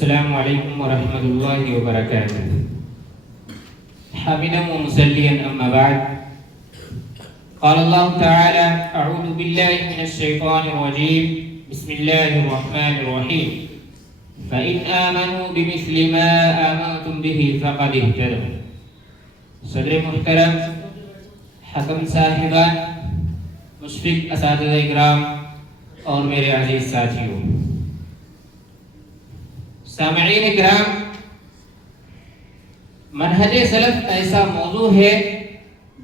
السلام علیکم ورحمۃ اللہ وبرکاتہ۔ حامدا ومصلیا اما بعد، قال اللہ تعالی اعوذ باللہ من الشیطان الرجیم، بسم اللہ الرحمن الرحیم، فإن آمنوا بمثل ما آمنتم به فقد اهتدوا۔ صدر محترم، حکم صاحبان، مشفق اساتذہ اکرام اور میرے عزیز ساتھیوں، سامعین اکرام، منہج سلف ایسا موضوع ہے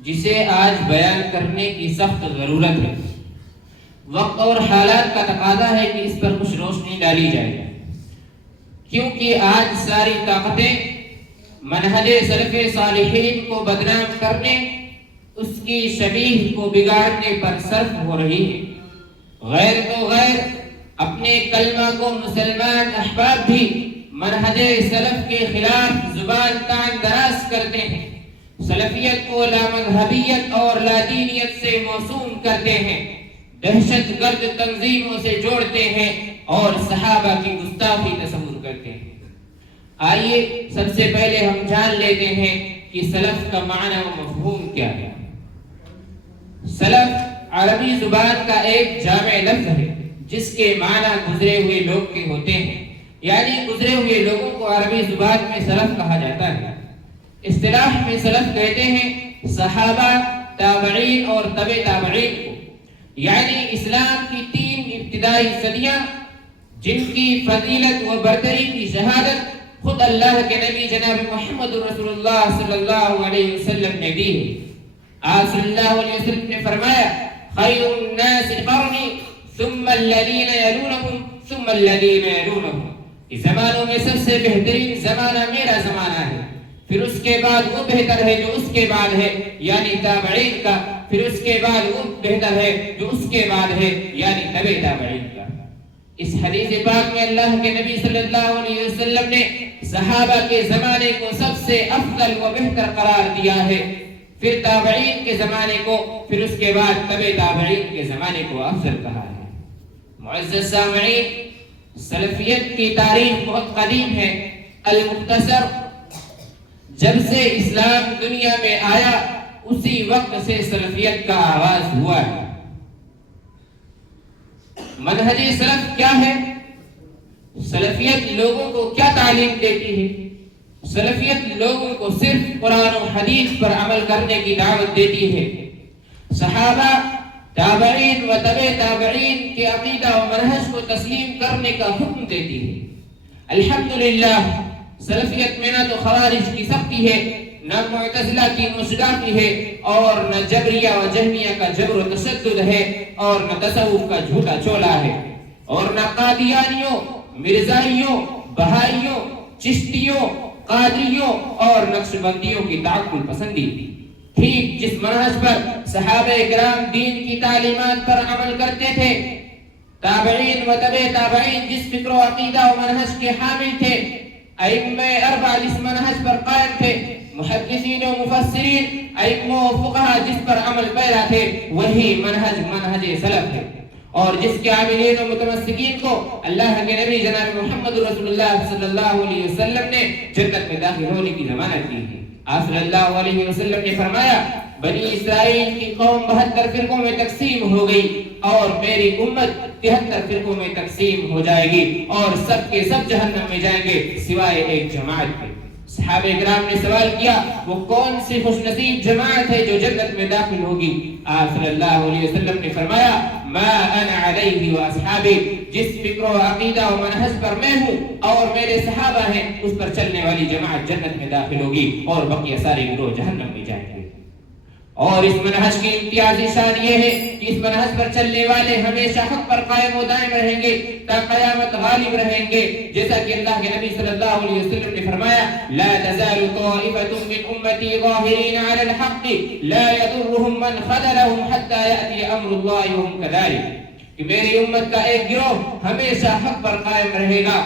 جسے آج بیان کرنے کی سخت ضرورت ہے۔ وقت اور حالات کا تقاضا ہے کہ اس پر کچھ روشنی ڈالی جائے، کیونکہ آج ساری طاقتیں منہج سلف صالحین کو بدنام کرنے، اس کی شبیہ کو بگاڑنے پر صرف ہو رہی ہے۔ غیر تو غیر، اپنے کلمہ کو مسلمان احباب بھی منہج سلف کے خلاف زبان تان دراز کرتے ہیں، سلفیت کو لامذہبیت اور لادینیت سے موسوم کرتے ہیں، دہشت گرد تنظیموں سے جوڑتے ہیں اور صحابہ کی گستاخی تصور کرتے ہیں۔ آئیے سب سے پہلے ہم جان لیتے ہیں کہ سلف کا معنی و مفہوم کیا ہے۔ سلف عربی زبان کا ایک جامع لفظ ہے جس کے معنی گزرے ہوئے لوگ کے ہوتے ہیں، یعنی گزرے ہوئے لوگوں کو عربی زبان میں سلف کہا جاتا ہے۔ اصطلاح میں سلف کہتے ہیں صحابہ، تابعین اور تبع تابعین کو، یعنی اسلام کی 3 ابتدائی صدیاں جن کی فضیلت و برتری کی شہادت خود اللہ کے نبی جناب محمد رسول اللہ صلی اللہ علیہ وسلم نے دی ہے۔ آپ صلی اللہ علیہ وسلم نے فرمایا، خیر الناس قرنی ثم الذین یلونہم ثم الذین یلونہم، اس زمانوں میں سب سے بہترین زمانہ میرا زمانہ ہے، پھر اس کے بعد وہ بہتر ہے جو اس کے بعد ہے یعنی تابعین کا، پھر اس کے بعد وہ بہتر ہے جو اس کے بعد ہے یعنی تبع تابعین کا۔ اس حدیث پاک میں اللہ کے نبی صلی اللہ علیہ وسلم نے صحابہ کے زمانے کو سب سے افضل و بہتر قرار دیا ہے، پھر تابعین کے زمانے کو، پھر اس کے بعد تبع تابعین کے زمانے کو افضل کہا ہے۔ معزز سامعین، سلفیت کی تاریخ بہت قدیم ہے۔ المختصر جب سے اسلام دنیا میں آیا اسی وقت سے سلفیت کا آغاز ہوا ہے۔ منہج سلف کیا ہے؟ سلفیت لوگوں کو کیا تعلیم دیتی ہے؟ سلفیت لوگوں کو صرف قرآن و حدیث پر عمل کرنے کی دعوت دیتی ہے۔ صحابہ، تابعین و تبع تابعین کے عقیدہ و منہج کو تسلیم کرنے کا حکم دیتی ہے۔ الحمدللہ، سلفیت میں نہ تو خوارج کی سختی ہے، نہ معتزلہ کی مشرکی ہے، اور نہ جبریہ و جہمیہ کا جبر و تشدد ہے، اور نہ تصوف کا جھوٹا چولا ہے، اور نہ قادیانیوں، مرزائیوں، بہائیوں، چشتیوں، قادریوں اور نقشبندیوں کی تعقل پسندی تھی۔ ٹھیک جس منہج پر صحابہ کرام دین کی تعلیمات پر عمل کرتے تھے، تابعین و تبع تابعین جس فکر و عقیدہ و منہج کے حامل تھے، ائمہ اربعہ جس منہج پر قائم تھے، محدثین و مفسرین، ائمہ و فقہا جس پر عمل پیرا تھے، وہی منہج سلف ہے، اور جس کے عاملین و متمسکین کو اللہ کے نبی جناب محمد رسول اللہ صلی اللہ علیہ وسلم نے جنت میں داخل ہونے کی ضمانت دی ہے۔ آپ صلی اللہ علیہ وسلم نے فرمایا، بنی اسرائیل کی قوم 72 فرقوں میں تقسیم ہو گئی اور میری امت 73 فرقوں میں تقسیم ہو جائے گی، اور سب کے سب جہنم میں جائیں گے سوائے ایک جماعت کے۔ صحابہ کرام نے سوال کیا، وہ کون سی خوش نصیب جماعت ہے جو جنت میں داخل ہوگی؟ آپ صلی اللہ علیہ وسلم نے فرمایا، ما انا علیہ واصحابی، جس فکر و عقیدہ و منہج پر میں ہوں اور میرے صحابہ ہیں اس پر چلنے والی جماعت جنت میں داخل ہوگی، اور بقیہ سارے گروہ جہنم میں جائیں گے۔ اور اس منہج کی امتیازی شان یہ ہے کہ اس منہج پر چلنے والے ہمیشہ حق پر قائم و دائم رہیں گے تا قیامت غالب رہیں گے، جیسا کہ اللہ کے نبی صلی اللہ علیہ وسلم نے فرمایا، لا تزال طائفة من امتی ظاہرین علی الحق لا يضرهم من خذلهم حتى يأتي امر اللہ وهم كذلك، کہ میری امت کا ایک گروہ ہمیشہ حق پر قائم رہے گا،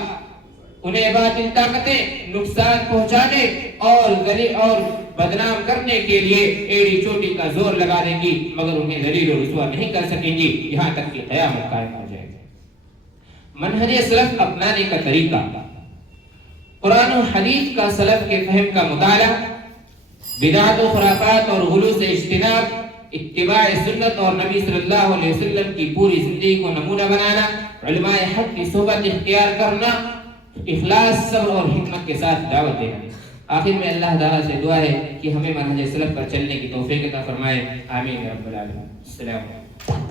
انہیں باطل طاقتیں نقصان پہنچانے اور بدنام کرنے کے لیے ایڑی چوٹی کا زور لگا دیں گی، مگر انہیں ذلیل و رسوا نہیں کر سکیں گی یہاں تک کہ قیامت قائم ہو جائے گا۔ منہج سلف اپنانے کا طریقہ، قرآن و حدیث کا سلف کے فہم کا مطالعہ، بدعت و خرافات اور غلو سے اجتناب، اتباع سنت اور نبی صلی اللہ علیہ وسلم کی پوری زندگی کو نمونہ بنانا، علماء حق کی صحبت اختیار کرنا، اخلاص، صبر اور حکمت کے ساتھ دعوت دینا۔ آخر میں اللہ تعالیٰ سے دعا ہے کہ ہمیں منہج سلف پر چلنے کی توفیق عطا فرمائے، آمین یا رب العالمین۔ السلام علیکم۔